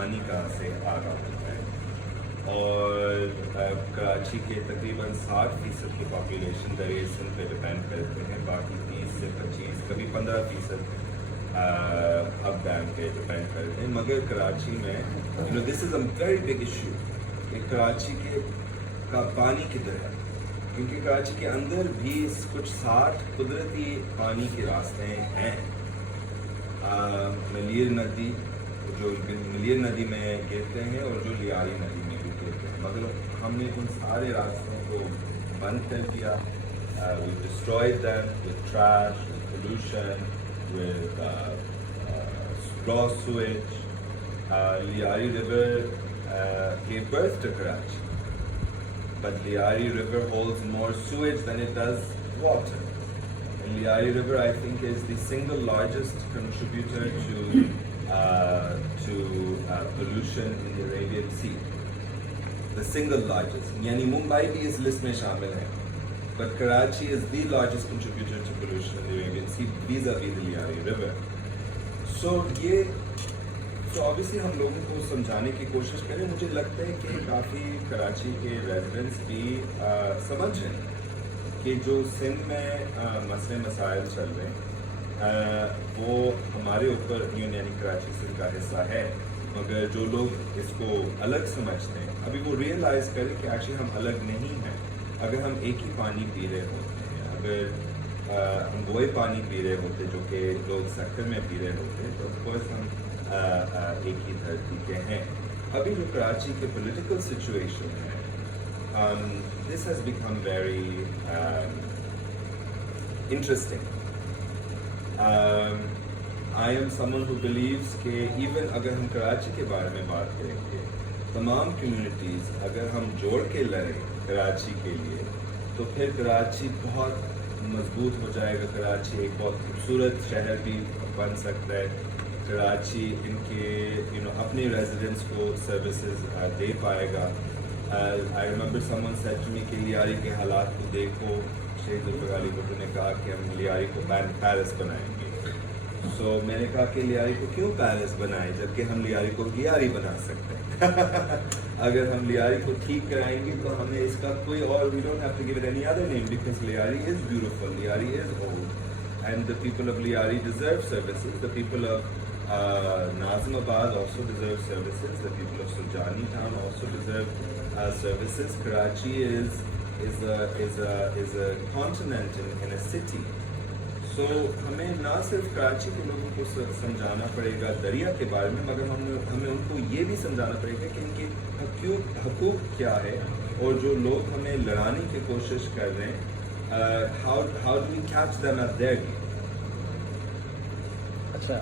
पानी कहाँ से आ रहा होता है। और कराची के तकरीबन 60% की पॉपुलेशन दरिया सिंध पे डिपेंड करते हैं, बाकी 30 से 25 कभी 15% अब डैम पे डिपेंड करते हैं। मगर कराची में this is a very big issue कि कराची के का पानी किधर है, क्योंकि कराची के अंदर भी कुछ 60 कुदरती पानी के रास्ते हैं। मलिर नदी जो मलिर नदी में गिरते हैं और जो लियारी नदी में भी गिरते हैं, मगर हमने उन सारे रास्तों को बंद कर दिया। We destroyed them with trash, with pollution, with raw sewage. Liari River gave birth to Karachi, but Liari River holds more sewage than it does water. And Liari River, I think, is the single largest contributor to pollution in the Arabian Sea. The single largest. यानी मुंबई भी इस list में शामिल है, but Karachi is the largest contributor to pollution in the Arabian Sea vis-a-vis the Liari River. So obviously हम लोगों को समझाने की कोशिश करें। मुझे लगता है कि काफ़ी कराची के रेजिडेंट्स भी समझ रहे हैं कि जो सिंध में मसले मसाइल चल रहे हैं वो हमारे ऊपर यानी कराची सिंध का हिस्सा है, मगर जो लोग इसको अलग समझते हैं अभी वो रियलाइज़ करें कि एक्चुअली हम अलग नहीं हैं। अगर हम एक ही पानी पी रहे होते हैं, अगर हम वही पानी पी रहे होते जो कि लोग सेक्टर में पी रहे होते, तो ऑफकोर्स हम एक ही धरती के हैं। अभी जो कराची के पॉलिटिकल सिचुएशन है, this has become very interesting. I am someone who believes कि इवन अगर हम कराची के बारे में बात करेंगे, तमाम कम्युनिटीज़ अगर हम जोड़ के लड़ें कराची के लिए, तो फिर कराची बहुत मजबूत हो जाएगा। कराची एक बहुत खूबसूरत शहर भी बन सकता है। कराची इनके अपने रेजिडेंट्स को सर्विसेज दे पाएगा। I remember someone said to me कि लियारी के हालात को देखो, शेख जुल्फ़िकार अली भुट्टो ने कहा कि हम लियारी को पेरिस बनाएंगे। सो मैंने कहा कि लियारी को क्यों पेरिस बनाएं जबकि हम लियारी को लियारी बना सकते हैं। अगर हम लियारी को ठीक कराएंगे तो हमें इसका कोई और we don't have to give it any other name because Lyari is beautiful, Lyari is old and the people of Lyari deserve services, the people of Nazimabad also deserve services, the people of Suljani town also deserve services. Karachi is a continent in a city. So हमें ना सिर्फ कराची के लोगों को समझाना पड़ेगा दरिया के बारे में, मगर हमें उनको ये भी समझाना पड़ेगा कि इनके हकूक़ क्या है, और जो लोग हमें लड़ाने की कोशिश कर रहे हैं, how do we catch them at their game? अच्छा